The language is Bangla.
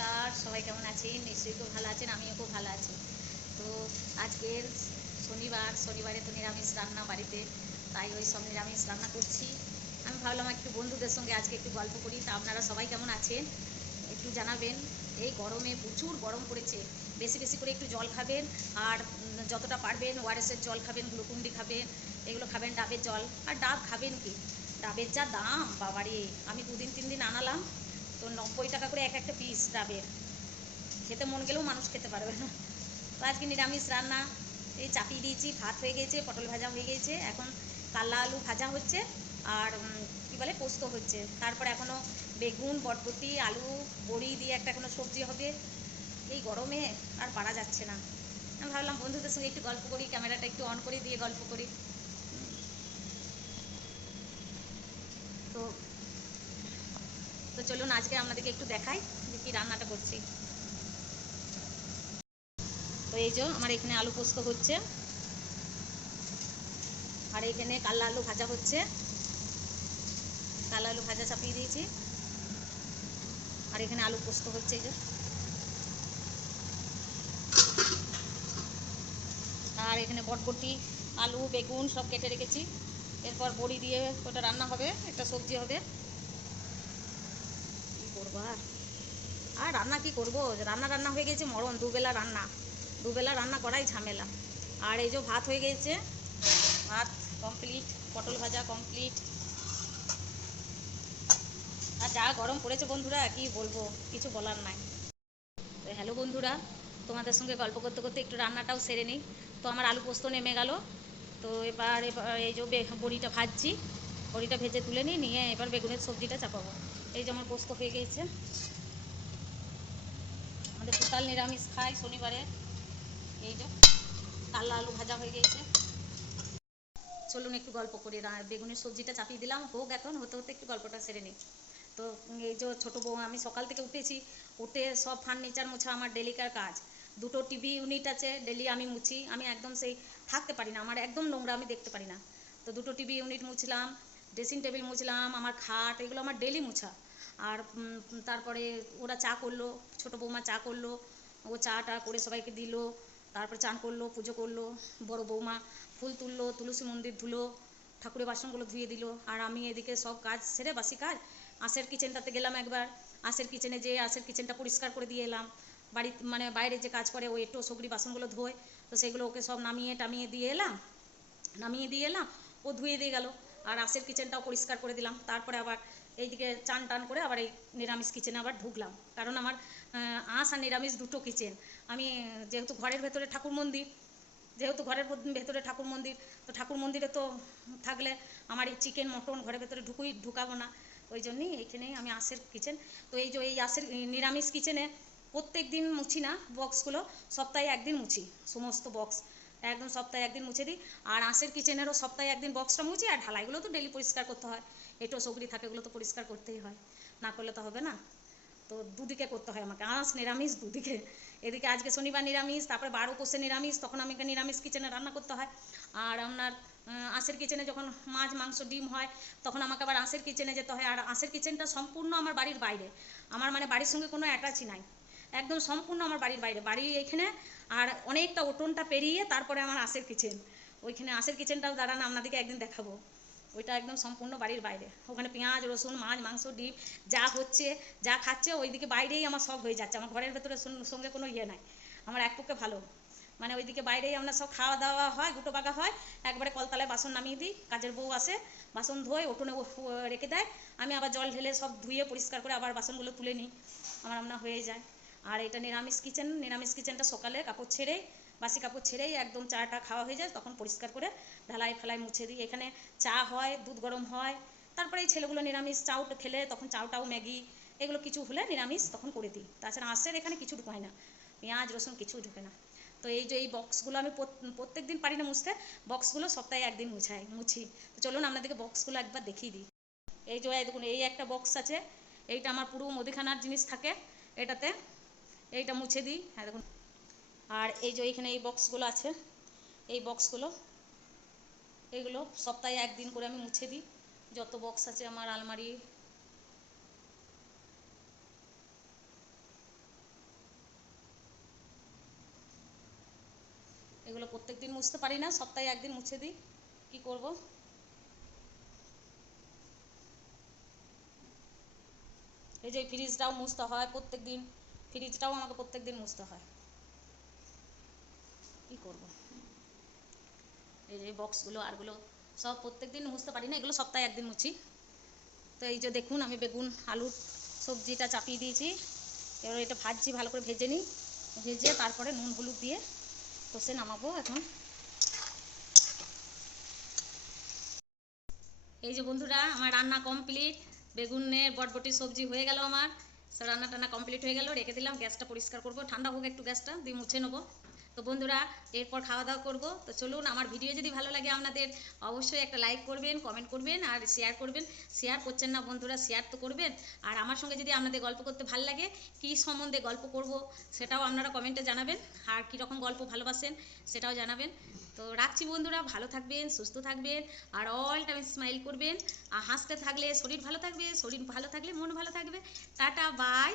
নমস্কার, সবাই কেমন আছেন? নিশ্চয়ই খুব ভালো আছেন, আমিও খুব ভালো আছি। তো আজকের শনিবারে তো নিরামিষ রান্না বাড়িতে, তাই ওই সব নিরামিষ রান্না করছি। আমি ভাবলাম একটু বন্ধুদের সঙ্গে আজকে একটু গল্প করি। তা আপনারা সবাই কেমন আছেন একটু জানাবেন। এই গরমে প্রচুর গরম পড়েছে, বেশি বেশি করে একটু জল খাবেন। আর যতটা পারবেন ওআরএসের জল খাবেন, গ্লুকন্ডি খাবেন, এগুলো খাবেন, ডাবের জল। আর ডাব খাবেন কি, ডাবের যা দাম বাবারে! আমি 2 দিন 3 দিন আনালাম, তো 90 টাকা করে এক একটা পিস ডাবের। খেতে মন গেলেও মানুষ খেতে পারবে না। তো আজকে নিরামিষ রান্না, এই চাপিয়ে দিয়েছি, ভাত হয়ে গেছে, পটল ভাজা হয়ে গেছে, এখন কাল্লা আলু ভাজা হচ্ছে। আর কী বলে, পোস্ত হচ্ছে। তারপর এখনও বেগুন, বরবটি, আলু, বড়ি দিয়ে একটা কোনো সবজি হবে। এই গরমে আর পারা যাচ্ছে না। আমি ভাবলাম বন্ধুদের সঙ্গে একটু গল্প করি, ক্যামেরাটা একটু অন করে দিয়ে গল্প করি। তো তো চলুন আজকে আপনাদেরকে একটু দেখাই যে কী রান্নাটা করছি। তো এই যে আমার এখানে আলু পোস্ত হচ্ছে, আর এখানে কাল্লা আলু ভাজা হচ্ছে। কাল্লা আলু ভাজা চাপিয়ে দিয়েছি, আর এখানে আলু পোস্ত হচ্ছে। এই যে, আর এখানে বটবটি, আলু, বেগুন সব কেটে রেখেছি। এরপর বড়ি দিয়ে ওটা রান্না হবে, একটা সবজি হবে। কী করবো আর রান্না কি করব, রান্না রান্না হয়ে গেছে মরণ। দুবেলা রান্না করাই ঝামেলা। আর এই যে ভাত হয়ে গেছে, ভাত কমপ্লিট, পটল ভাজা কমপ্লিট। আর যা গরম পড়েছে বন্ধুরা, কি বলবো, কিছু বলার নাই। তো হ্যালো বন্ধুরা, তোমাদের সঙ্গে গল্প করতে করতে একটু রান্নাটাও সেরে নিই। তো আমার আলু পোস্ত নেমে গেল। তো এবার এই যে বড়িটা ভাজছি, বড়িটা ভেজে তুলে নিয়ে এবার বেগুনের সবজিটা চাপাবো। এই যে আমার পোস্ত হয়ে গিয়েছে। আমাদের টোটাল নিরামিষ খাই শনিবারে। এই যে কাল্লা আলু ভাজা হয়ে গিয়েছে। চলুন একটু গল্প করি। বেগুনের সবজিটা চাপিয়ে দিলাম, হোক, এখন হতে হতে একটু গল্পটা সেরে নিই। তো এই যে ছোটো বউ, আমি সকাল থেকে উঠেছি, উঠে সব ফার্নিচার মোছা আমার ডেলিকার কাজ। 2টো টিভি ইউনিট আছে, ডেলি আমি মুছি। আমি একদম সেই থাকতে পারি না, আমার একদম নোংরা, আমি দেখতে পারি না। তো 2টো টিভি ইউনিট মুছলাম, ড্রেসিং টেবিল মুছলাম, আমার খাট, এগুলো আমার ডেলি মুছা। আর তারপরে ওরা চা করলো, ছোটো বৌমা চা করলো, ও চাটা করে সবাইকে দিল। তারপর চান করলো, পুজো করলো। বড় বৌমা ফুল তুললো, তুলসী মন্দির ধুলো, ঠাকুরের বাসনগুলো ধুয়ে দিল। আর আমি এদিকে সব কাজ সেরে, বাসি কাজ, আশের কিচেনটাতে গেলাম একবার। আশের কিচেনে যেয়ে আশের কিচেনটা পরিষ্কার করে দিয়ে এলাম। বাড়ি মানে বাইরে যে কাজ করে, ও একটু সগড়ি বাসনগুলো ধোয়, তো সেগুলো ওকে সব নামিয়ে দিয়ে এলাম। ও ধুয়ে দিয়ে গেল। আর আশের কিচেনটাও পরিষ্কার করে দিলাম। তারপরে আবার এইদিকে চান টান করে আবার এই নিরামিষ কিচেনে আবার ঢুকলাম, কারণ আমার আঁশ আর নিরামিষ 2টো কিচেন। আমি যেহেতু ঘরের ভেতরে ঠাকুর মন্দির, ভেতরে ঠাকুর মন্দির, তো ঠাকুর মন্দিরে তো থাকলে আমার এই চিকেন মটন ঘরের ভেতরে ঢুকাবো না। ওই জন্যই এইখানেই আমি আঁশের কিচেন। তো এই যে এই আঁশের নিরামিষ কিচেনে প্রত্যেক দিন মুছি না বক্সগুলো, সপ্তাহে একদিন মুছি সমস্ত বক্স, একদম সপ্তাহে একদিন মুছে দিই। আর আঁশের কিচেনেরও সপ্তাহে একদিন বক্সটা মুছি। আর ঢালাইগুলো তো ডেলি পরিষ্কার করতে হয়, এটো সগড়ি থাকে, এগুলো তো পরিষ্কার করতেই হয়, না করলে তো হবে না। তো দুদিকে করতে হয় আমাকে, আঁশ নিরামিষ দুদিকে। এদিকে আজকে শনিবার নিরামিষ, তারপরে 12 কোষে নিরামিষ, তখন আমাকে নিরামিষ কিচেনে রান্না করতে হয়। আর আপনার আঁশের কিচেনে যখন মাছ, মাংস, ডিম হয়, তখন আমাকে আবার আঁশের কিচেনে যেতে হয়। আর আঁশের কিচেনটা সম্পূর্ণ আমার বাড়ির বাইরে, আমার মানে বাড়ির সঙ্গে কোনো অ্যাটাচই নাই, একদম সম্পূর্ণ আমার বাড়ির বাইরে, বাড়ির এইখানে। আর অনেকটা উঠোনটা পেরিয়ে তারপরে আমার আঁশের কিচেন। ওইখানে আঁশের কিচেনটাও দাঁড়ান আপনাদেরকে একদিন দেখাবো। ওইটা একদম সম্পূর্ণ বাড়ির বাইরে। ওখানে পেঁয়াজ, রসুন, মাছ, মাংস, ডিম যা হচ্ছে, যা খাচ্ছে, ওইদিকে বাইরেই আমার সব হয়ে যাচ্ছে। আমার ঘরের ভেতরে সঙ্গে কোনো ইয়ে নাই, আমার এক পক্ষে ভালো। মানে ওইদিকে বাইরেই আমরা সব খাওয়া দাওয়া হয়, গুটো বাগা হয়। একবারে কলতলায় বাসন নামিয়ে দিই, কাজের বউ আসে, বাসন ধোয়, উঠোনে রেখে দেয়। আমি আবার জল ঢেলে সব ধুয়ে পরিষ্কার করে আবার বাসনগুলো তুলে নিই, আমার আমরা হয়ে যায়। আর এটা নিরামিষ কিচেন। নিরামিষ কিচেনটা সকালে কাপড় ছেড়েই, বাসি কাপড় ছেড়েই একদম চাটা খাওয়া হয়ে যায়, তখন পরিষ্কার করে ঢালাই ফেলাই মুছে দিই। এখানে চা হয়, দুধ গরম হয়। তারপরে এই ছেলেগুলো নিরামিষ চাউ খেলে তখন চাউটাও, ম্যাগি, এগুলো কিছু হলে নিরামিষ তখন করে দিই। তাছাড়া আঁশের এখানে কিছু ঢুকায় না, পেঁয়াজ রসুন কিছু ঢুকে না। তো এই যে এই বক্সগুলো আমি প্রত্যেক দিন পারি না মুছতে, বক্সগুলো সপ্তাহে একদিন মুছি। তো চলুন আপনাদেরকে বক্সগুলো একবার দেখিয়ে দিই। এই যে দেখুন, এই একটা বক্স আছে, এইটা আমার পুরো মুদিখানার জিনিস থাকে এটাতে, এইটা মুছে দিই। হ্যাঁ দেখুন। আর এই যে এইখানে এই বক্সগুলো আছে, এই বক্সগুলো, এইগুলো সপ্তাহে একদিন করে আমি মুছে দিই। যত বক্স আছে আমার আলমারি, প্রত্যেক দিন মুছতে পারি না, সপ্তাহে একদিন মুছে দিই, কি করব। এই যে ফ্রিজটাও মুছতে হয় প্রত্যেক দিন, ফ্রিজটাও আমাকে প্রত্যেক দিন মুছতে হয়, কি করব। এই যে বক্সগুলো আরগুলো সব প্রত্যেক দিন মুছতে পারি না, এগুলো সপ্তাহে একদিন মুছি। তো এই যে দেখুন আমি বেগুন আলুর সবজিটা চাপিয়ে দিয়েছি, এবার এটা ভাজছি, ভালো করে ভেজে নিই, ভেজে তারপরে নুন হলুদ দিয়ে কষে নামাবো এখন। এই যে বন্ধুরা আমার রান্না কমপ্লিট, বেগুনের বটবটি সবজি হয়ে গেল আমার, সব রান্না টান্না কমপ্লিট হয়ে গেল, রেখে দিলাম, গ্যাসটা পরিষ্কার করবো, ঠান্ডা হোক একটু গ্যাসটা, দিয়ে মুছে নেবো। তো বন্ধুরা এরপর খাওয়া দাওয়া করবো। তো চলুন, আমার ভিডিও যদি ভালো লাগে আপনাদের অবশ্যই একটা লাইক করবেন, কমেন্ট করবেন আর শেয়ার করবেন। শেয়ার করছেন না বন্ধুরা, শেয়ার তো করবেন। আর আমার সঙ্গে যদি আপনাদের গল্প করতে ভালো লাগে, কী সম্বন্ধে গল্প করব সেটাও আপনারা কমেন্টে জানাবেন, আর কীরকম গল্প ভালোবাসেন সেটাও জানাবেন। তো রাখছি বন্ধুরা, ভালো থাকবেন, সুস্থ থাকবেন, আর অল টাইম স্মাইল করবেন, আর হাসতে থাকলে শরীর ভালো থাকবে, শরীর ভালো থাকলে মন ভালো থাকবে। Tata, by.